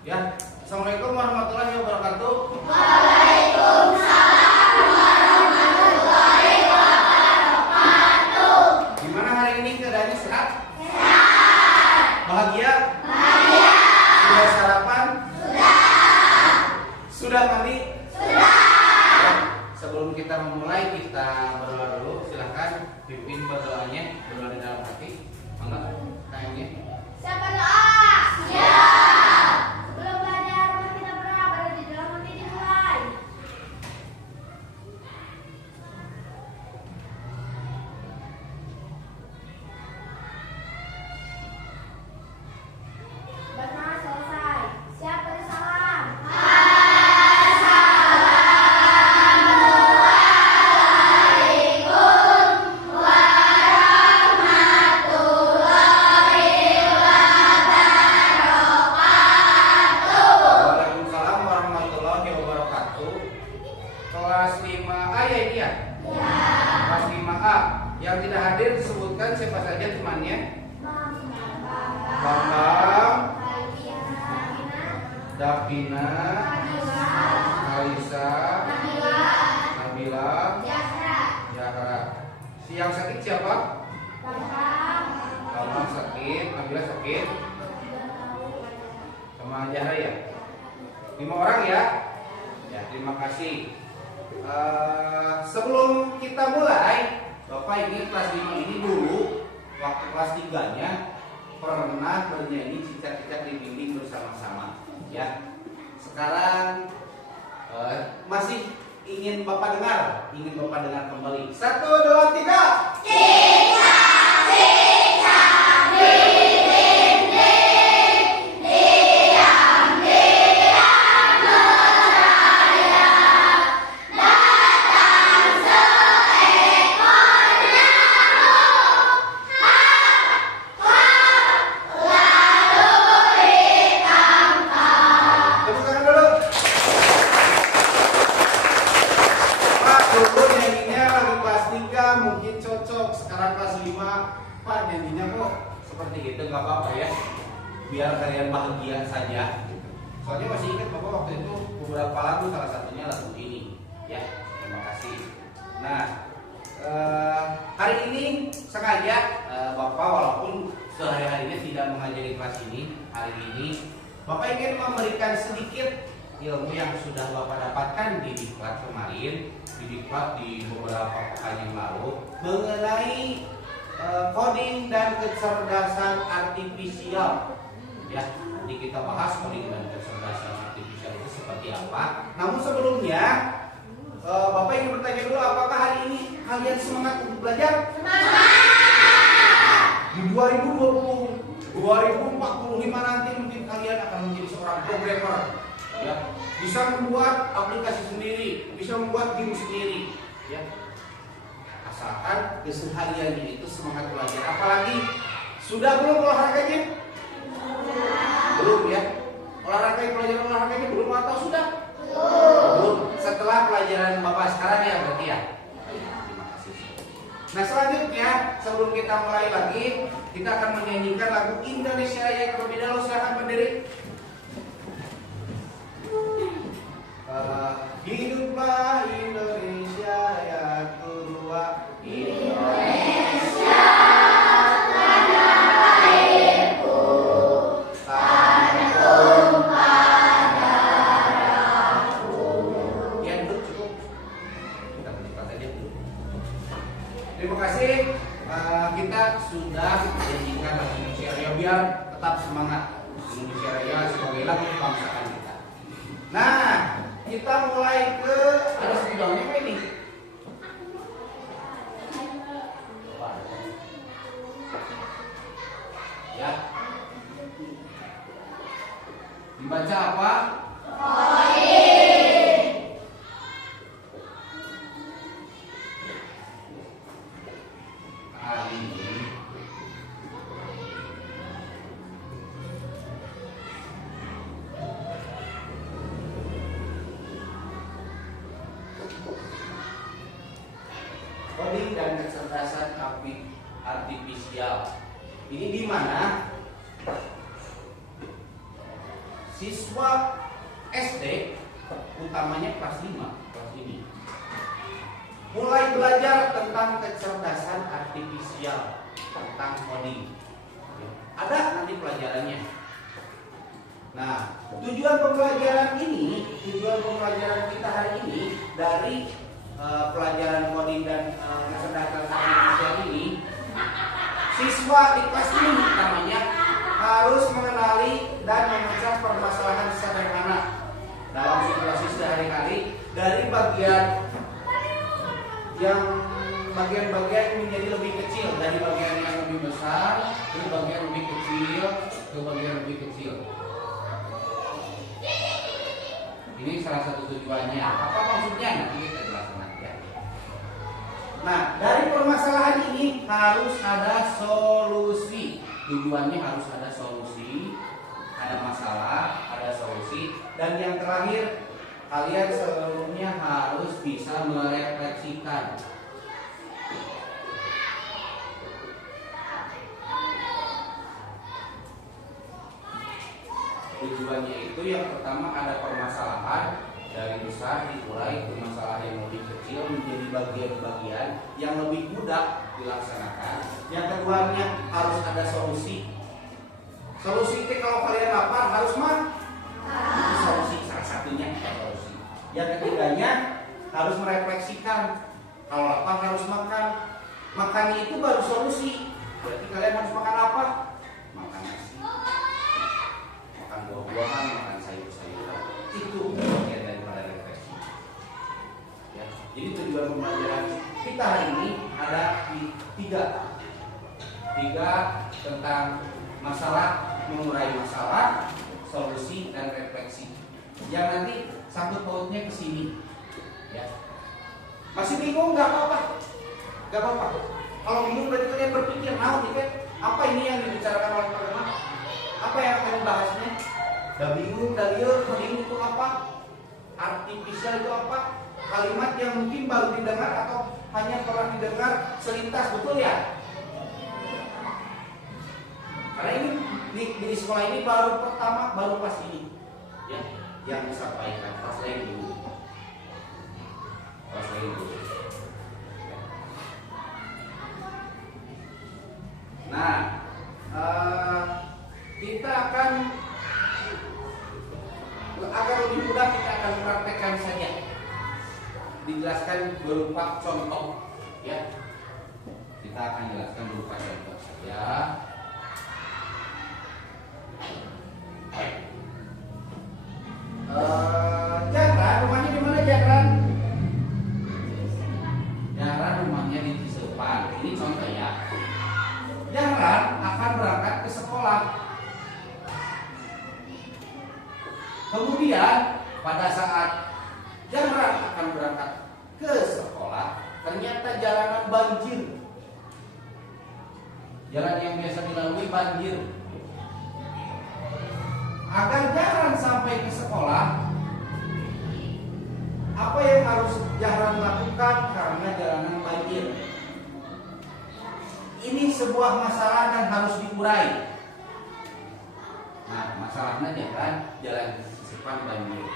Ya, Assalamualaikum warahmatullahi wabarakatuh. Waalaikumsalam warahmatullahi wabarakatuh. Gimana hari ini keadaannya sehat? Sehat. Bahagia? Bahagia. Sudah sarapan? Sudah. Sudah mandi? Sudah. Ya, sebelum kita memulai kita berdoa dulu. Silahkan pimpin berdoanya, berdoa di dalam hati. Mangga, kayaknya. Siapa doa? Siap. Sebelum belajar mari kita berdoa baru di dalam hati dimulai. Benar selesai. Siap bersalam. Waalaikumsalam warahmatullahi wabarakatuh. Kelas 5A ya ini ya? Ya. Kelas 5A. Yang tidak hadir disebutkan siapa saja temannya? Bambang, Davina, Alisa, Nabila, Zahra. Si yang sakit siapa? Bambang sakit, Nabila sakit, sama Zahra ya? 5 orang ya? Ya, terima kasih. Sebelum kita mulai, Bapak ini kelas 5 ini dulu waktu kelas 3-nya pernah bernyanyi Cicak-Cicak Dibimbing bersama-sama ya. Sekarang masih ingin Bapak dengar kembali. 1, 2, 3. Tepuk tangan dulu. Pak, dulu nyanyinya lagi kelas 3 mungkin cocok. Sekarang kelas 5, Pak nyanyinya kok seperti itu, nggak apa-apa ya. Biar kalian bahagia saja. Soalnya masih ingat Bapak waktu itu beberapa lagu, salah satunya lagu ini. Ya, terima kasih. Nah, hari ini sengaja Bapak walaupun sehari-harinya tidak mengajari kelas ini, hari ini Bapak ingin memberikan sedikit ilmu yang sudah Bapak dapatkan di diklat kemarin, di diklat di beberapa pekan yang lalu mengenai coding dan kecerdasan artifisial. Ya, nanti kita bahas coding dan kecerdasan artifisial itu seperti apa. Namun sebelumnya Bapak ingin bertanya dulu, apakah hari ini kalian semangat untuk belajar? Di 2045 nanti mungkin kalian akan menjadi seorang programmer, ya, bisa membuat aplikasi sendiri, bisa membuat game sendiri, ya. Asalkan kesehariannya itu semangat belajar. Apalagi sudah belum olahraganya? Belum ya. Pelajaran olahraganya belum atau sudah? Belum. Setelah pelajaran Bapak sekarang ya berarti ya. Terima kasih. Nah, selanjutnya sebelum kita mulai lagi, kita akan menyanyikan lagu Indonesia Raya terlebih dahulu. Silakan berdiri. Hiduplah Indonesia Raya kedua. Indonesia tanah airku, tanah tumpah darahku. Ya, duduk cukup. Kita bercepat aja dulu. Terima kasih. Kita sudah menyanyikan lagu Indonesia Raya biar tetap semangat. Indonesia Raya sebagai lagu kebangsaan kita. Nah, kita mulai ke ada sebelumnya apa ini? Ya. Dibaca apa? Hari ini coding dan kecerdasan artifisial. Ini di mana siswa SD, utamanya kelas 5, kelas ini, mulai belajar tentang kecerdasan artifisial, tentang coding. Ada nanti pelajarannya. Nah, tujuan pembelajaran kita hari ini dari pelajaran coding dan kecerdasan artifisial ini, siswa di kelas ini utamanya harus mengenali dan memecah permasalahan sederhana dalam situasi sehari-hari dari bagian menjadi lebih kecil, dari bagian yang lebih besar ke bagian lebih kecil ke bagian lebih kecil. Ini salah satu tujuannya. Apa maksudnya? Nanti kita jelaskan ya. Nah, dari permasalahan ini harus ada solusi. Tujuannya harus ada solusi, ada masalah, ada solusi, dan yang terakhir kalian seluruhnya harus bisa merefleksikan. Tujuannya itu yang pertama ada permasalahan, dari besar dikurai ke masalah yang lebih kecil menjadi bagian-bagian yang lebih mudah dilaksanakan. Yang keduanya harus ada solusi. Solusi itu kalau kalian lapar harus mah itu solusi, salah satunya solusi. Yang ketiganya harus merefleksikan. Kalau lapar harus makan. Makannya itu baru solusi. Berarti kalian harus makan apa? Makan nasi, makan buah-buahan, makan sayur-sayuran. Itu bagian daripada refleksi. Ya. Jadi tujuan pembelajaran kita hari ini ada di tiga tentang masalah, mengurai masalah, solusi, dan refleksi. Yang nanti sangkut pautnya ke sini. Ya. Masih bingung? Nggak apa-apa. Nggak apa-apa. Kalau bingung berarti kalian berpikir, apa ini yang dibicarakan oleh Pak Gemma? Apa yang akan dibahasnya? Udah bingung, udah liur, coding itu apa? Artifisial itu apa? Kalimat yang mungkin baru didengar atau hanya pernah didengar selintas, betul ya? Karena ini di sekolah ini baru pas ini ya, yang disampaikan pas lain dulu. Nah, kita akan agar lebih mudah kita akan praktekkan saja. Dijelaskan berupa contoh, ya. Kita akan jelaskan berupa contoh saja. Jahran, rumahnya di mana Jahran? Jahran rumahnya di Cisepan. Ini contoh ya. Jahran akan berangkat ke sekolah. Kemudian pada saat Jahran akan berangkat ke sekolah, ternyata jalanan banjir. Jalan yang biasa dilalui banjir. Agar Jahran sampai ke sekolah, apa yang harus Jahran lakukan karena jalanan banjir? Ini sebuah masalah dan harus diurai. Nah, masalahnya Jahran jalan Cisepan banjir.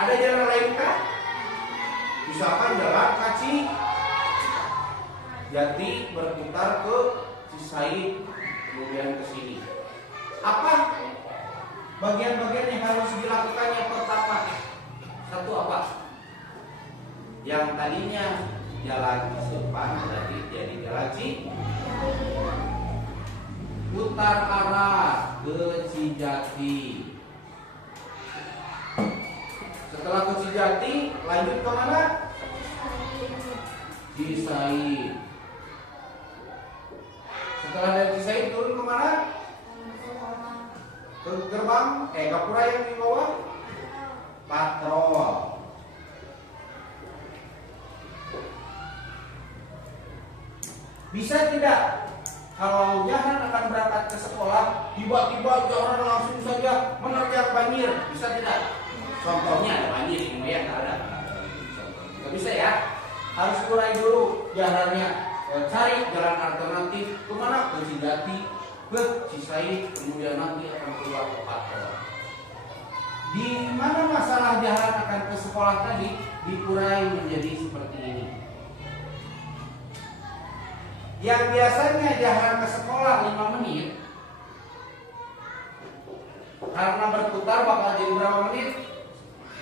Ada jalan lain kah? Misalkan jalan Kaci Jati berputar ke Cisaid, kemudian ke sini. Apa bagian-bagian yang harus dilakukan? Yang pertama, satu apa? Yang tadinya jalan Cisepan jadi jalan putar arah ke Cijati. Setelah ke Cijati, lanjut ke mana? Cisaid. Setelah dari Cisaid turun ke mana? Ke gerbang, gapura yang di bawah? Patrol. Bisa tidak kalau Jahran akan berangkat ke sekolah, tiba-tiba Jahran langsung saja menerjang banjir? Bisa tidak? Contohnya ada banjir, ini ya nggak ada. Nggak bisa ya. Harus urai dulu Jahrannya. Cari jalan alternatif kemana? Ke Cijati, ke Cisaid, kemudian nanti akan keluar ke Patrol. gimana masalah jalan akan ke sekolah tadi dikurai menjadi seperti ini. Yang biasanya jalan ke sekolah 5 menit, karena berputar bakal jadi berapa menit?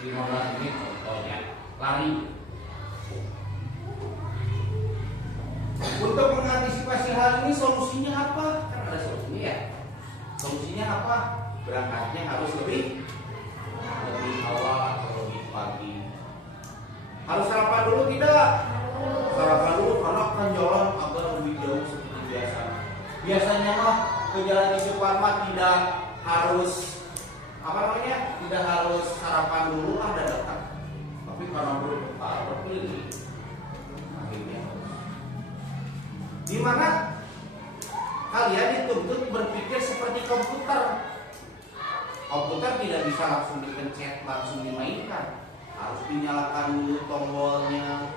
15 menit contohnya, lari. Untuk mengantisipasi hal ini solusinya apa? Kan ada solusinya ya. Solusinya apa? Berangkatnya harus lebih awal atau lebih pagi. Harus sarapan dulu tidak? Sarapan dulu karena akan jalan agak lebih jauh seperti biasa. Biasanya mah ke jalan di Suparmat tidak harus tidak harus sarapan dulu, ada dekat. Tapi karena berputar berkeliling, akhirnya di mana kalian dituntut berpikir seperti komputer. Komputer tidak bisa langsung dipencet, langsung dimainkan. Harus dinyalakan dulu tombolnya,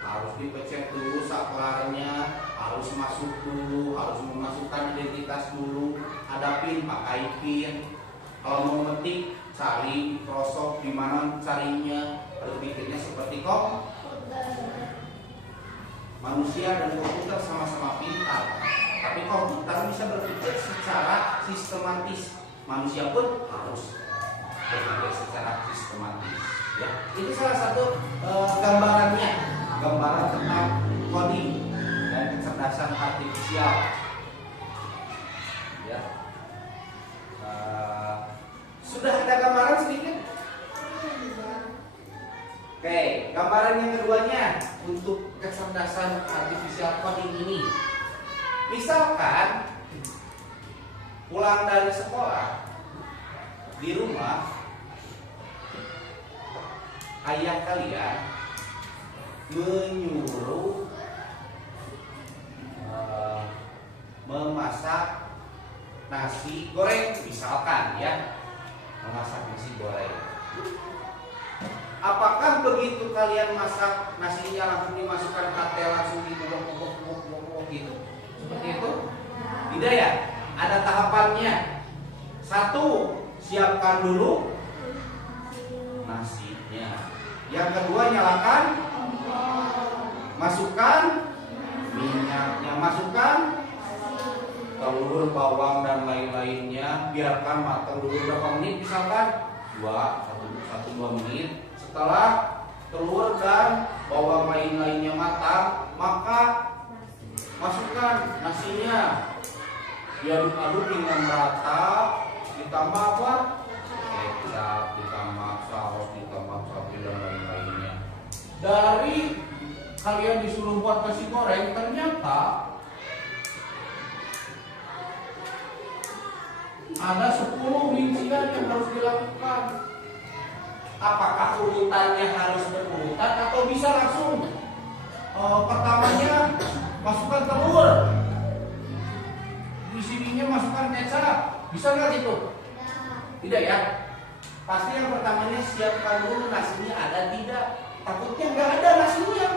harus dipencet dulu saklarnya, harus masuk dulu, harus memasukkan identitas dulu, ada pin, pakai pin. Kalau mau mengetik, cari Microsoft, di mana carinya, berpikirnya seperti komputer. Manusia dan komputer sama-sama pintar, tapi komputer bisa berpikir secara sistematis. Manusia pun harus berpikir secara sistematis. Ya, itu salah satu gambarannya, gambaran tentang coding dan kecerdasan artifisial. Ya, sudah ada gambaran sedikit? Oke, gambaran yang keduanya untuk kecerdasan artifisial coding ini. Misalkan pulang dari sekolah, di rumah ayah kalian menyuruh memasak nasi goreng, misalkan ya, memasak nasi goreng. Apakah begitu kalian masak nasinya langsung dimasukkan katel, langsung dibobok gitu? Seperti itu? Tidak ya? Ada tahapannya. 1, siapkan dulu nasinya. Yang kedua, nyalakan, masukkan minyaknya, masukkan telur, bawang dan lain-lainnya, biarkan matang dulu berapa menit, misalkan 1-2 menit. Setelah telur dan bawang lain-lainnya matang, maka masukkan nasinya, diaduk-aduk dengan rata, ditambah apa? Kecap, ditambah saus, ditambah cabai dan lain-lainnya. Dari kalian disuruh buat nasi goreng, ternyata ada 10 rincian yang harus dilakukan. Apakah urutannya harus berurutan atau bisa langsung pertamanya masukkan telur, di sininya masukkan kecap, bisa nggak gitu? Tidak ya? Pasti yang pertamanya siapkan dulu nasinya ada tidak? Takutnya nggak ada nasinya.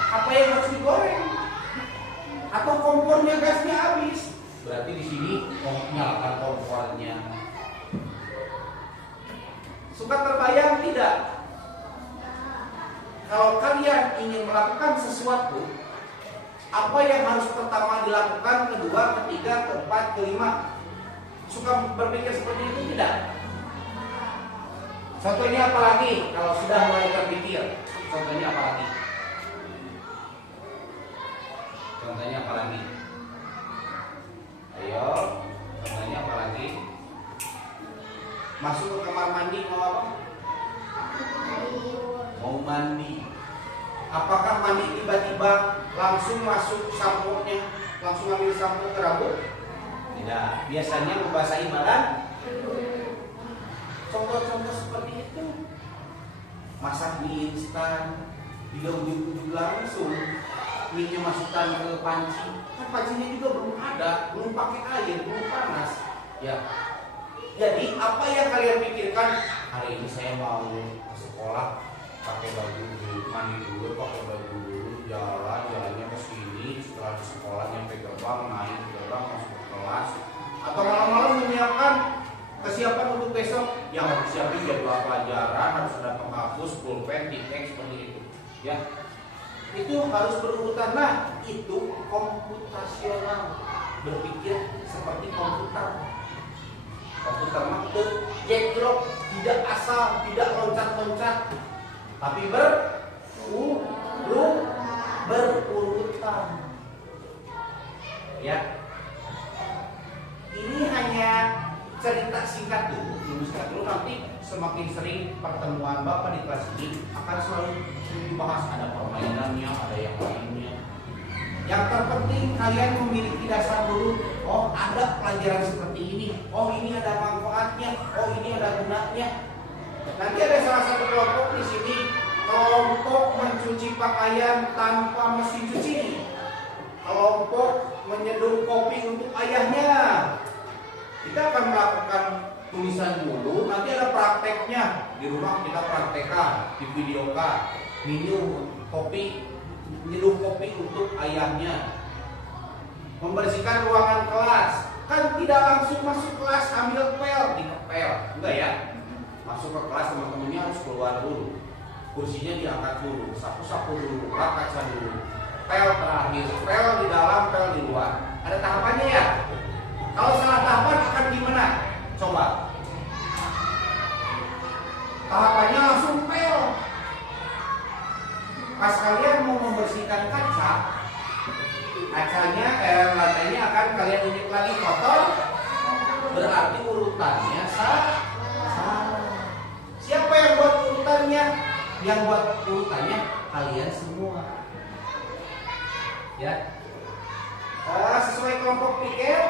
Apa yang harus digoreng? Atau kompornya gasnya habis? Berarti di sini nyalakan kompornya. Suka terbayang tidak? Kalau kalian ingin melakukan sesuatu, apa yang harus pertama dilakukan, kedua, ketiga, keempat, kelima? Suka berpikir seperti itu tidak? Contohnya apa lagi? Kalau sudah mulai terpikir, contohnya apa lagi? Contohnya apa lagi? Ayo, contohnya apa lagi? Masuk ke kamar mandi mau apa? Mau mandi. Apakah mandi tiba-tiba langsung masuk sampo-nya, langsung ambil sampo ke rambut? Tidak. Biasanya membasahi badan. Contoh-contoh seperti itu. Masak mie instan, diaduk langsung, mie-nya masukkan ke panci. Kan pancinya juga belum ada, belum pakai air, belum panas. Ya. Jadi apa yang kalian pikirkan? Hari ini saya mau ke sekolah, pakai baju dulu, mandi dulu, pakai baju dulu, jalannya ke sini, setelah di sekolah nyampe gerbang, naik gerbang, masuk ke kelas, atau malam-malam menyiapkan kesiapan untuk besok. yang harus siapin jadwal pelajaran, harus ada penghapus, pulpen, titik seperti itu. Ya, itu harus berurutan. Nah, itu komputasional, berpikir seperti komputer. Komputer itu jeglok, tidak asal, tidak loncat-loncat, tapi berurutan. Ya, ini hanya cerita singkat dulu, nanti semakin sering pertemuan Bapak di kelas ini akan selalu dibahas, ada permainannya, ada yang lainnya. Yang terpenting kalian memiliki dasar dulu. Oh, ada pelajaran seperti ini. Oh, ini ada manfaatnya. Oh, ini ada gunanya. Nanti ada salah satu kelompok di sini, kelompok mencuci pakaian tanpa mesin cuci, kelompok menyeduh kopi untuk ayahnya. Kita akan melakukan tulisan dulu, nanti ada prakteknya. Di rumah kita praktekkan, di videokan, minum kopi, menyeduh kopi untuk ayahnya. Membersihkan ruangan kelas, kan tidak langsung masuk kelas ambil pel, dikepel, enggak ya? Masuk ke kelas teman-temannya harus keluar dulu, kursinya diangkat dulu, sapu-sapu dulu, lap kaca dulu, pel terakhir, pel di dalam, pel di luar. Ada tahapannya ya? Kalau salah tahapan akan gimana? Coba. Tahapannya langsung pel. Pas kalian mau membersihkan kaca, kacanya, lantainya akan kalian unik lagi kotor, berarti urutannya salah. Siapa yang buat urutannya? Yang buat urutannya kalian semua. Ya. Sesuai kelompok pikir,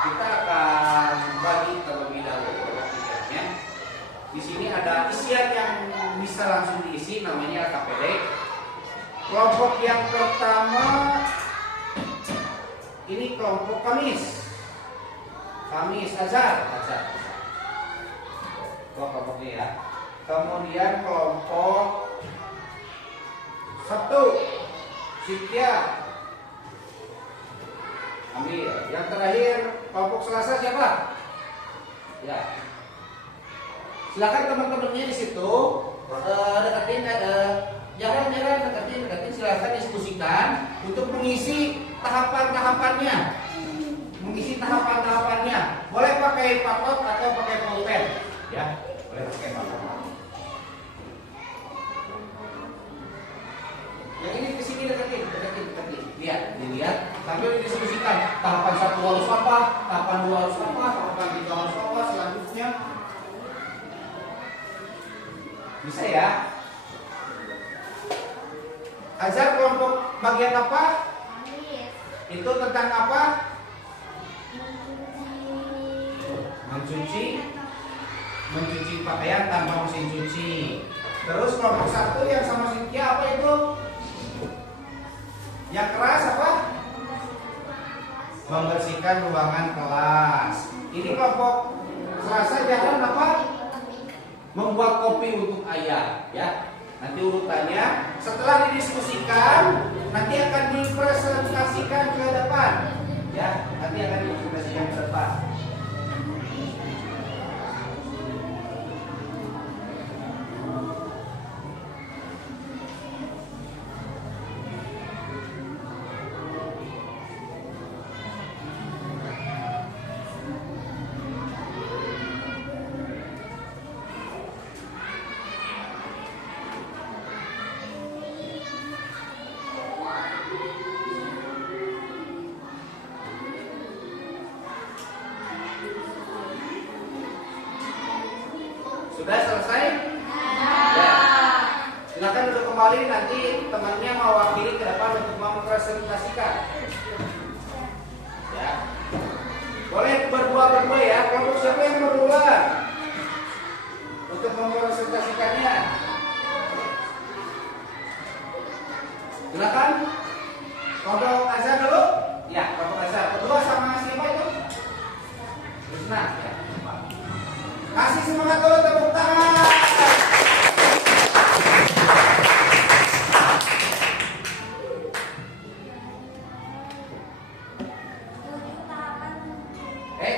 kita akan bagi terlebih dahulu kelompok pikirnya. Di sini ada isian yang bisa langsung diisi, namanya LKPD. Kelompok yang pertama ini kelompok Kamis Azhar. Kelompoknya ya. Kemudian kelompok Sabtu Sitya. Ambil. Yang terakhir kelompok Selasa siapa? Ya. Silakan teman-temannya di situ deketin, jangan deketin, silakan diskusikan untuk mengisi tahapan-tahapannya. Boleh pakai patot atau pakai pulpen, ya. Boleh pakai patot. Yang ini ke sini deketin. Dilihat sambil didiskusikan. Tahapan 1 harus apa, tahapan 2 harus apa, tahapan 3 harus apa, selanjutnya. Bisa ya? Azhar kelompok bagian apa? Itu tentang apa? Mencuci pakaian tanpa mesin cuci. Terus kelompok 1 yang sama Cynthia apa itu? Yang keras apa? Membersihkan ruangan kelas. Ini kelompok Selasa jalan apa? Membuat kopi untuk ayah, ya. Nanti urutannya setelah didiskusikan nanti akan dipresentasikan ke depan, ya. Nanti akan dipresentasikan ke depan. Sudah selesai? Ya. Silakan duduk kembali, nanti temannya mewakili ke depan untuk mempresentasikan. Ya. Boleh berdua ya. Kelompok siapa yang berdua? Untuk mempresentasikannya. Silakan. Kelompok Azhar dulu. Ya, kelompok Azhar. Berdua sama siapa itu? Rusna. Ya. Kasih semangat dulu, tepuk tangan.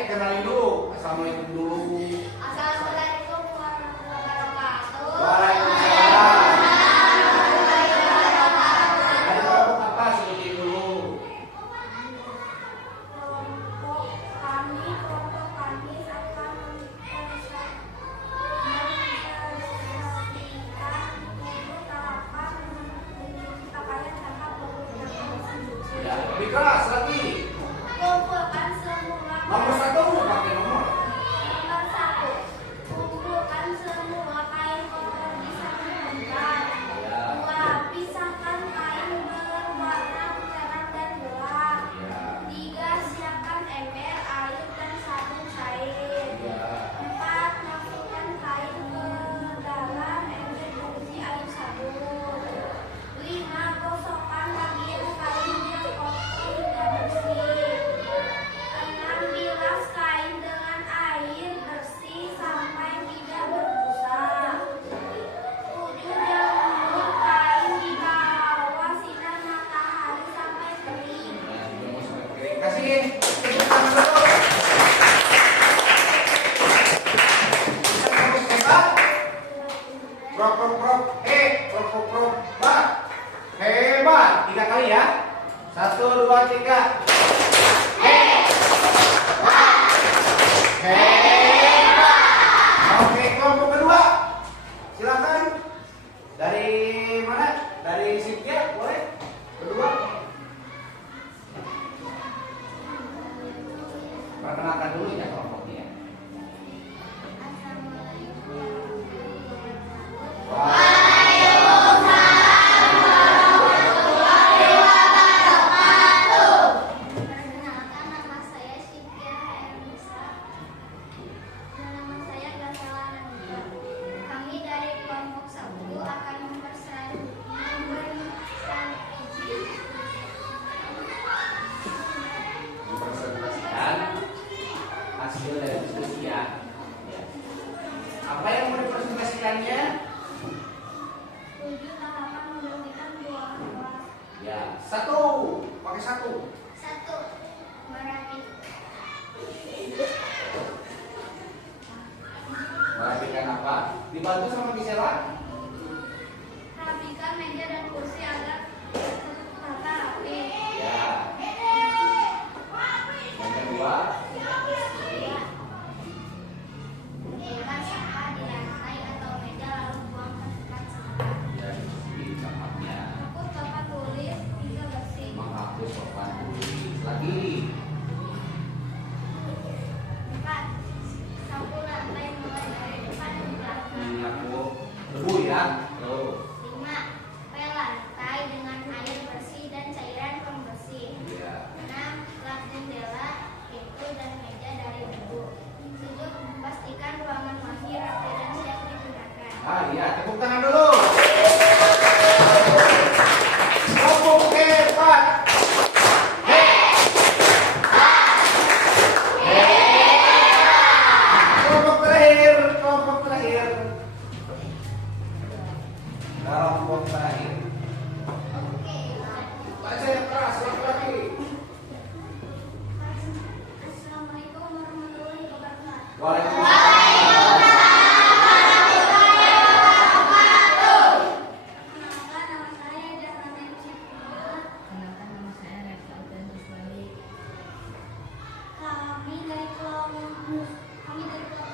Kenalin dulu. Assalamualaikum dulu. Assalamualaikum. tiga. Hebat. Oke, kelompok kedua. Silakan. Dari mana? Dari Cynthia, boleh? Kedua. Perkenalkan dulu ya kelompoknya. Perkenalkan, nama saya Cynthia Ernisa. Nama saya Gabriela Nanda. Kami dari kelompok 1 akan mempresentasikan Hasil dari diskusi ya. Apa yang mau dipresentasikannya? 7 tahapan membersihkan ruangan kelas. Ya, satu. Pakai satu. 1. Merapikan. Merapikan apa? Dibantu sama Gisela? Rapikan meja dan kursi agar tertata rapi. Ya. Yang kedua, Kumpulkan sampah di lantai atau meja lalu buang ke tempat sampah. ya di tempatnya Angkut papan tulis hingga bersih. menghapus papan tulis. Lagi. 4. Sapu lantai mulai dari depan ke belakang. Menyapu debu ya. Tuh. 5. Pel lantai dengan air bersih dan cairan pembersih. Ya. 6. Lap jendela, pintu dan meja dari debu. 7. Pastikan ruangan masih rapi dan siap digunakan. Ah iya, tepuk tangan dulu. Kelompok keempat. Kelompok terakhir, kelompok terakhir. Kelompok terakhir. Baca yang keras, laki-laki. Assalamualaikum warahmatullahi wabarakatuh. Waalaikumsalam. Perkenalkan, nama saya Jahrana Cipta. Kenalkan, nama saya Reza dan Ruswali. Kami dari kelompok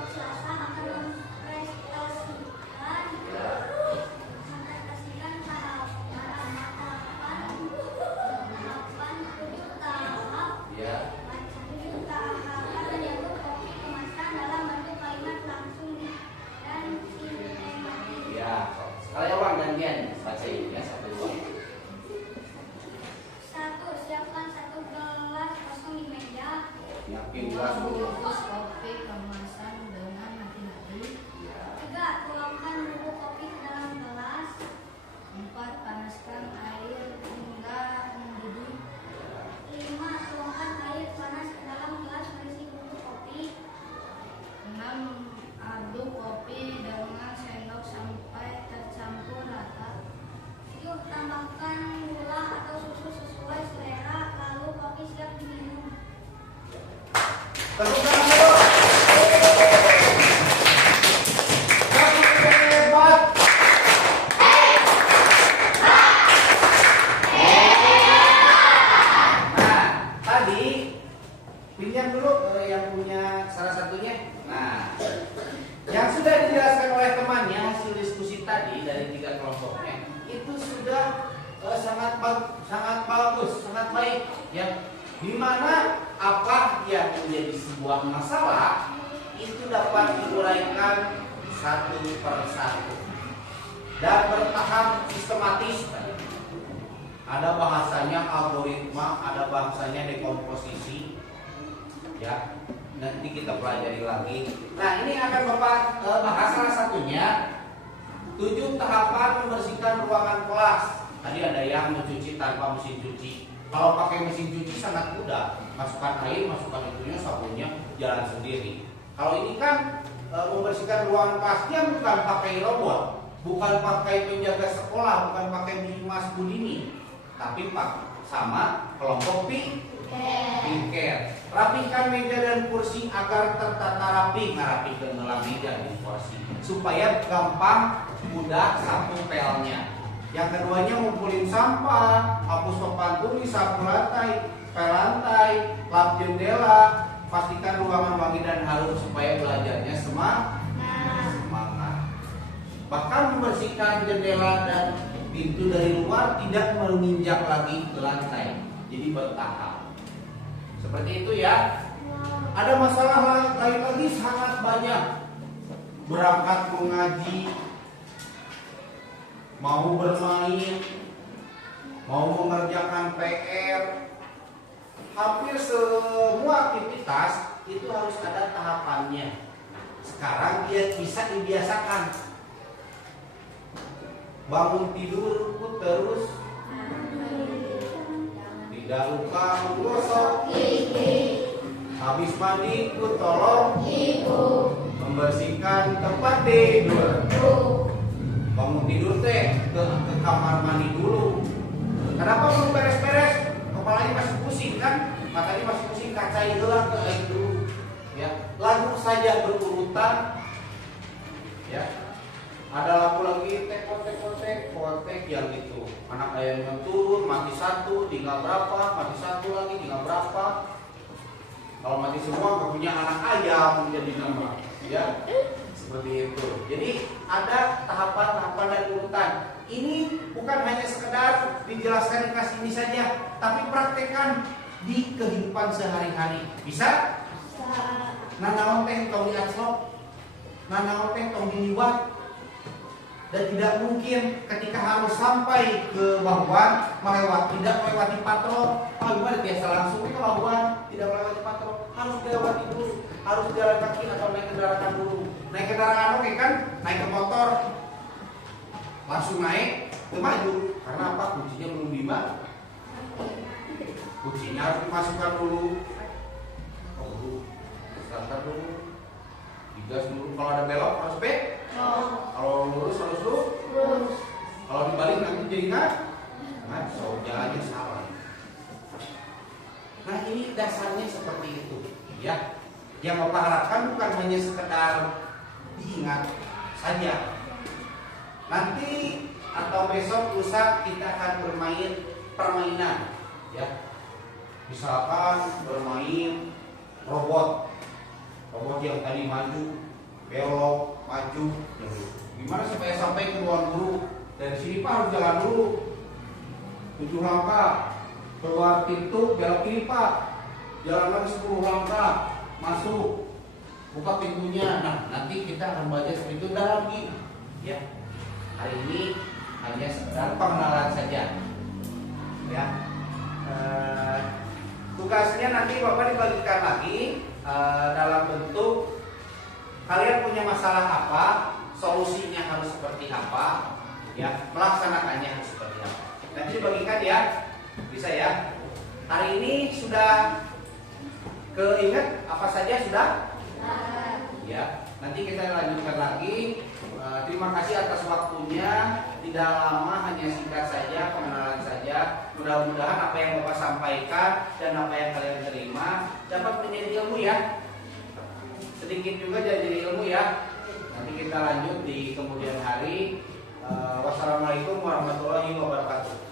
Selasa akan mempresentasikan tahapan 7 tahap. Ya. 7 tahapan yaitu kopi kemasan dalam bentuk kalimat langsung dan sinematik. Ya. Sekali orang gantian bacain ya satu dua. 1. Siapkan 1 gelas kosong di meja. Yakin gelas dulu. Bungkus kopi kemasan dengan hati-hati. Ya. 3. Tuangkan bubuk kopi ke dalam gelas. 4. Panaskan air hingga mendidih. 5. Tuangkan air panas ke dalam gelas berisi bubuk kopi. 6. Aduk kopi dengan sendok sampai tercampur rata. 7. Tambahkan gula atau susu sesuai selera, lalu kopi siap diminum. Tepuk tangan dulu. Kelompok keempat. Nah, tadi pinjam dulu ke yang punya salah satunya. Nah, yang sudah dijelaskan oleh temannya hasil diskusi tadi dari 3 kelompoknya itu sudah sangat bagus, sangat baik ya. Dimana apa yang menjadi sebuah masalah itu dapat diuraikan satu per satu dan bertahap sistematis. Ada bahasanya algoritma, ada bahasanya dekomposisi. Ya, nanti kita pelajari lagi. Nah, ini akan Bapak bahas salah satunya 7 tahapan membersihkan ruangan kelas. Tadi ada yang mencuci tanpa mesin cuci. Kalau pakai mesin cuci sangat mudah, masukkan air, masukkan itunya, sabunnya jalan sendiri. Kalau ini kan membersihkan ruangan kelas, dia bukan pakai robot, bukan pakai penjaga sekolah, bukan pakai Mas Budini, tapi pak sama kelompok pinker. Rapikan meja dan kursi agar tertata rapi, ngarapikan meja dan kursi supaya gampang, mudah sapu pelnya. Yang keduanya ngumpulin sampah, hapus papan tulis, sapu lantai. pel lantai, lap jendela, pastikan ruangan wangi dan harum supaya belajarnya semangat. Bahkan membersihkan jendela dan pintu dari luar, tidak menginjak lagi ke lantai, jadi bertahap. Seperti itu ya. Ada masalah lain lagi sangat banyak. Berangkat mengaji, mau bermain, mau mengerjakan PR, hampir semua aktivitas itu harus ada tahapannya. Sekarang dia bisa dibiasakan. Bangun tidur terus, tidak lupa menggosok gigi, habis mandi tolong ibu, membersihkan tempat tidur. Bangun tidur teh ke kamar mandi dulu. Kenapa belum beres-beres? Kepalanya masih pusing kan? Matanya masih pusing, kacai gelang ke air dulu. Ya, lagu saja berurutan. Ya, ada lagu lagi tek yang itu. Anak ayamnya turun, mati satu, tinggal berapa? Mati satu lagi, tinggal berapa? Kalau mati semua gak punya anak ayam jadi nama. Ya, seperti itu. Jadi ada tahapan-tahapan dan urutan. Ini bukan hanya sekedar dijelaskan di kelas ini saja, tapi praktekkan di kehidupan sehari-hari. Bisa? Nanaon teh tong diaclok, nanaon teh tong diliwat. Dan tidak mungkin ketika harus sampai ke Bahuan tidak melewati patrol. Gimana biasa langsung ke Bahuan, tidak melewati patrol, harus dilewati dulu, harus jalan kaki atau naik kendaraan dulu. Naik kendaraan oke kan, naik ke motor, langsung naik ke maju. Karena apa? Kuncinya belum dimasuk. Kuncinya harus dimasukkan dulu. Starter dulu, digas dulu. Kalau ada belok harus belok. Kalau lurus harus lurus. Kalau dibalik nanti jadi ngaco, jalannya salah. Nah ini dasarnya seperti itu, ya. Yang Bapak harapkan bukan hanya sekedar diingat saja. Nanti atau besok lusa kita akan bermain permainan, ya. Misalkan bermain robot yang tadi maju, belok, maju. Gimana supaya sampai ke ruang guru? Dari sini Pak harus jalan dulu 7 langkah, keluar pintu, belok kiri Pak, jalan lagi 10 langkah, masuk, buka pintunya. Nah nanti kita akan belajar seperti itu dalam ini, ya. Hari ini hanya sekedar pengenalan saja, ya. Tugasnya nanti Bapak dibagikan lagi dalam bentuk kalian punya masalah apa, solusinya harus seperti apa, ya, melaksanakannya harus seperti apa. Nanti dibagikan ya, bisa ya. Hari ini sudah keinget apa saja sudah? Ya, nanti kita lanjutkan lagi. Terima kasih atas waktunya. Tidak lama, hanya singkat saja, pengenalan saja. Mudah-mudahan apa yang Bapak sampaikan dan apa yang kalian terima dapat menjadi ilmu ya. Sedikit juga jadi ilmu ya. Nanti kita lanjut di kemudian hari. Wassalamualaikum warahmatullahi wabarakatuh.